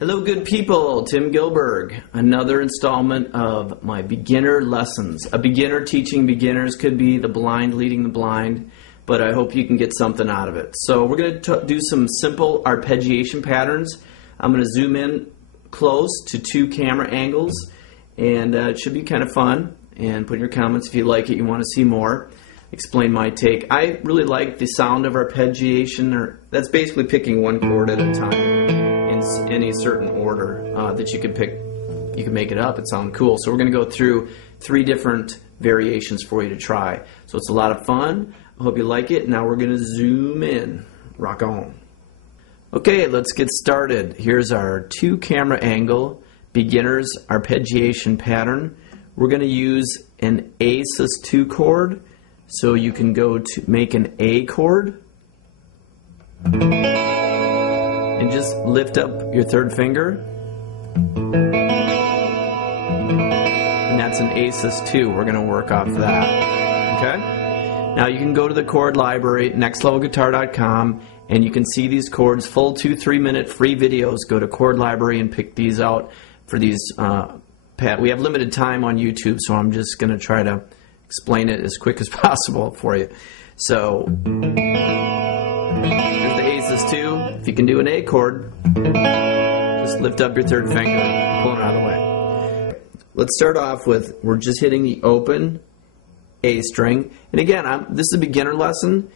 Hello good people, Tim Gilberg. Another installment of my beginner lessons. A beginner teaching beginners, could be the blind leading the blind, but I hope you can get something out of it. So we're going to do some simple arpeggiation patterns. I'm going to zoom in close to 2 camera angles, and it should be kind of fun. And put in your comments if you like it, you want to see more. Explain my take. I really like the sound of arpeggiation. That's basically picking one chord at a time in any certain order that you can pick. You can make it up. It sounds cool. So we're going to go through 3 different variations for you to try. So it's a lot of fun. I hope you like it. Now we're going to zoom in. Rock on. Okay, let's get started. Here's our 2 camera angle beginners arpeggiation pattern. We're going to use an A sus2 chord. So you can go to make an A chord and just lift up your 3rd finger, and that's an A sus2. We're going to work off that. Okay? Now you can go to the chord library, nextlevelguitar.com, and you can see these chords, full 2-3 minute free videos. Go to chord library and pick these out for these. We have limited time on YouTube, so I'm just going to try to explain it as quick as possible for you. So here's the A sus2. If you can do an A chord, just lift up your 3rd finger, pull it out of the way. Let's start off with, we're just hitting the open A string. And again, this is a beginner lesson.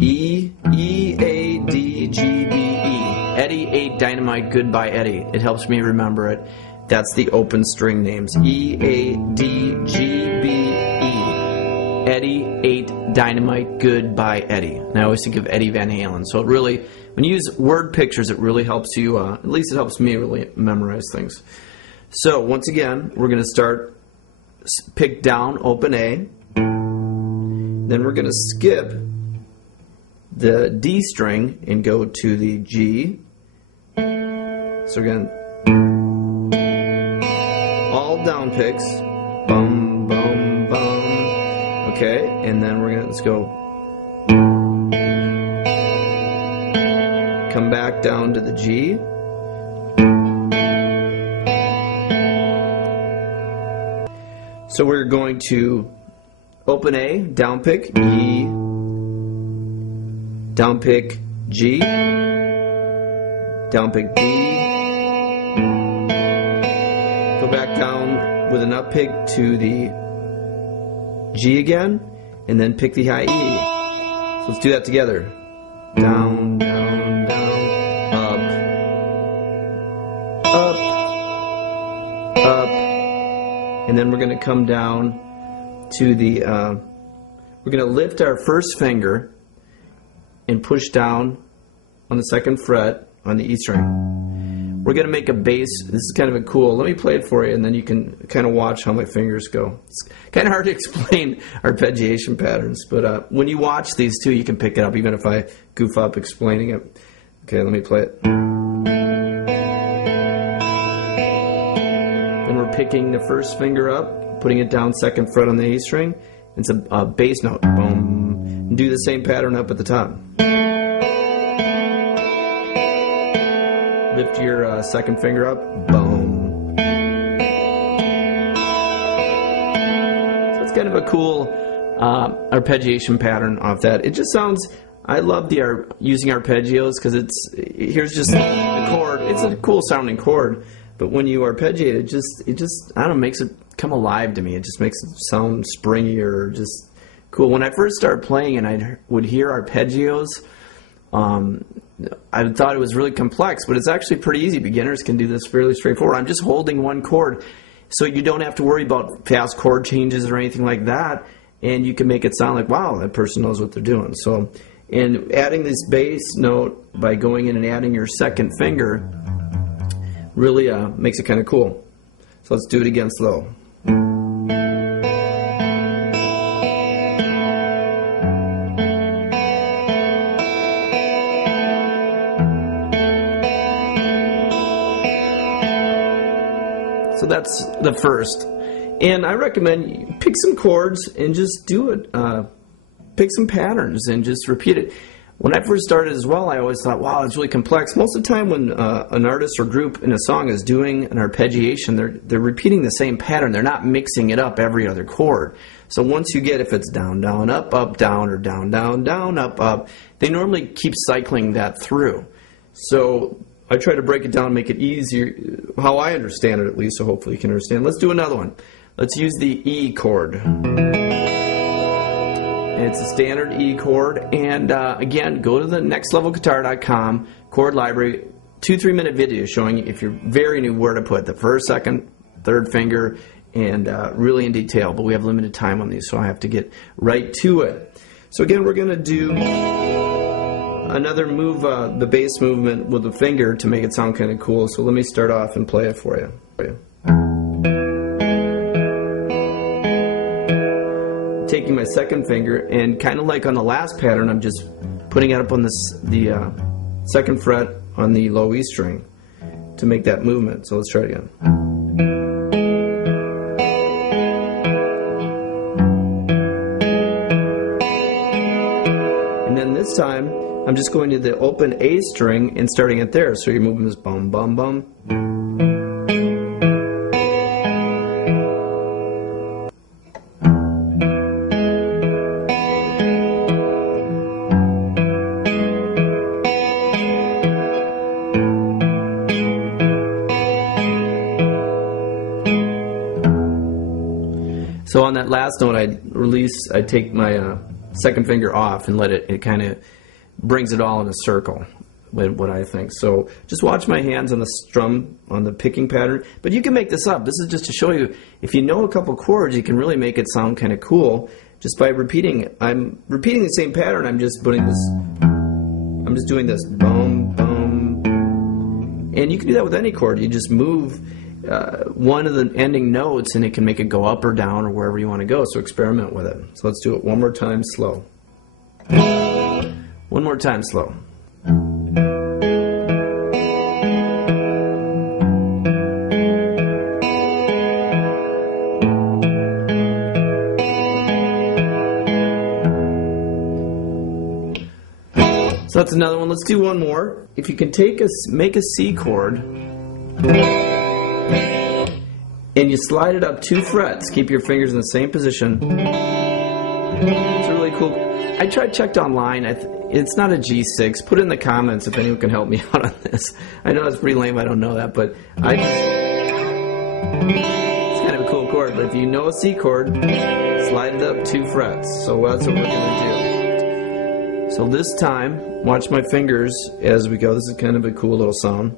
E, E, A, D, G, B, E. Eddie ate dynamite, goodbye Eddie. It helps me remember it. That's the open string names. E, A, D, G, B, Eddie ate dynamite, goodbye Eddie. And I always think of Eddie Van Halen. So it really, when you use word pictures, it really helps you, at least it helps me really memorize things. So once again, we're going to start, pick down, open A. Then we're going to skip the D string and go to the G. So we're going to, all down picks, bum, bum, bum. Okay, and then we're going to, let's go, come back down to the G, so we're going to open A, down pick, E, down pick, G, down pick, D, go back down with an up pick to the G again, and then pick the high E. So let's do that together. Down, down, down, up, up, and then we're going to come down to the, we're going to lift our 1st finger and push down on the 2nd fret on the E string. We're going to make a bass. This is kind of a cool, let me play it for you, and then you can kind of watch how my fingers go. It's kind of hard to explain arpeggiation patterns, but when you watch these too, you can pick it up, even if I goof up explaining it. Okay, let me play it. Then we're picking the 1st finger up, putting it down 2nd fret on the E string. It's a bass note. Boom. And do the same pattern up at the top. Lift your 2nd finger up, boom. So it's kind of a cool arpeggiation pattern off that. It just sounds, I love the using arpeggios because here's just a chord. It's a cool sounding chord, but when you arpeggiate it just I don't know, makes it come alive to me. It just makes it sound springy or just cool. When I first started playing and I would hear arpeggios, I thought it was really complex, but it's actually pretty easy. Beginners can do this fairly straightforward. I'm just holding one chord, so you don't have to worry about fast chord changes or anything like that, and you can make it sound like, wow, that person knows what they're doing. So, and adding this bass note by going in and adding your 2nd finger really makes it kind of cool. So let's do it again slow. So that's the 1st. And I recommend you pick some chords and just do it. Pick some patterns and just repeat it. When I first started as well, I always thought, wow, it's really complex. Most of the time when an artist or group in a song is doing an arpeggiation, they're repeating the same pattern. They're not mixing it up every other chord. So once you get, if it's down, down, up, down, or down, down, down, up, they normally keep cycling that through. So I try to break it down, make it easier, how I understand it at least, so hopefully you can understand. Let's do another one. Let's use the E chord. It's a standard E chord, and again, go to the nextlevelguitar.com chord library, 2-3 minute video showing you, if you're very new, where to put the first, second, third finger, and really in detail, but we have limited time on these, so I have to get right to it. So again, we're going to do another move, the bass movement with the finger to make it sound kind of cool, so let me start off and play it for you. Taking my second finger, and kind of like on the last pattern, I'm just putting it up on the second fret on the low E string to make that movement. So let's try it again. And then this time, I'm just going to the open A string and starting it there. So you're moving this bum, bum, bum. So on that last note, I take my second finger off and let it kind of brings it all in a circle, what I think. So just watch my hands on the strum, on the picking pattern. But you can make this up. This is just to show you, if you know a couple chords, you can really make it sound kind of cool just by repeating it. I'm repeating the same pattern, I'm just doing this boom, boom. And you can do that with any chord. You just move one of the ending notes and it can make it go up or down or wherever you want to go, so experiment with it. So let's do it one more time slow. One more time slow. So that's another one. Let's do one more. If you can make a C chord and you slide it up 2 frets, keep your fingers in the same position. It's really cool. I checked online. It's not a G6. Put it in the comments if anyone can help me out on this. I know it's pretty lame. I don't know that, but it's kind of a cool chord. But if you know a C chord, slide it up 2 frets. So that's what we're going to do. So this time, watch my fingers as we go. This is kind of a cool little sound.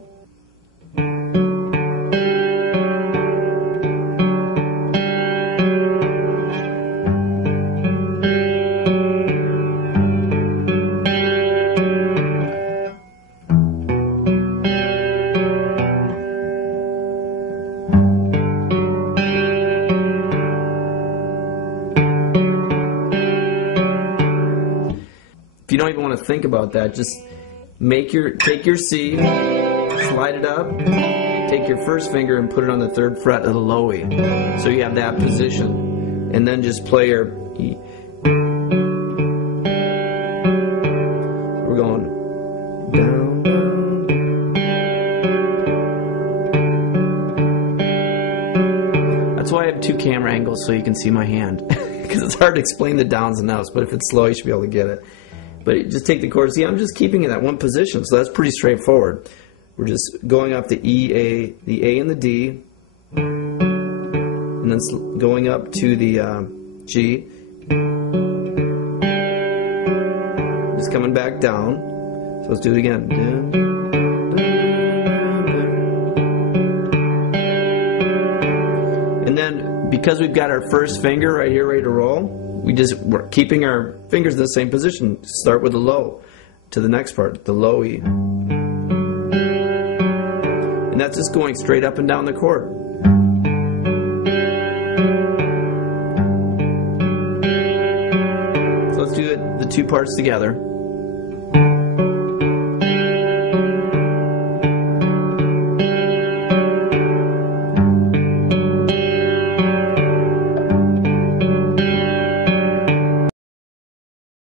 If you don't even want to think about that, just take your C, slide it up, take your first finger and put it on the 3rd fret of the low E. So you have that position. And then just play your E. We're going down, down. That's why I have 2 camera angles, so you can see my hand. Because it's hard to explain the downs and outs, but if it's slow, you should be able to get it. But just take the chord. See, I'm just keeping it at one position, so that's pretty straightforward. We're just going off the E, A, the A and the D, and then going up to the G. Just coming back down. So let's do it again. And then, because we've got our first finger right here ready to roll, we're keeping our fingers in the same position. Start with the low to the next part, the low E. And that's just going straight up and down the chord. So let's do the 2 parts together.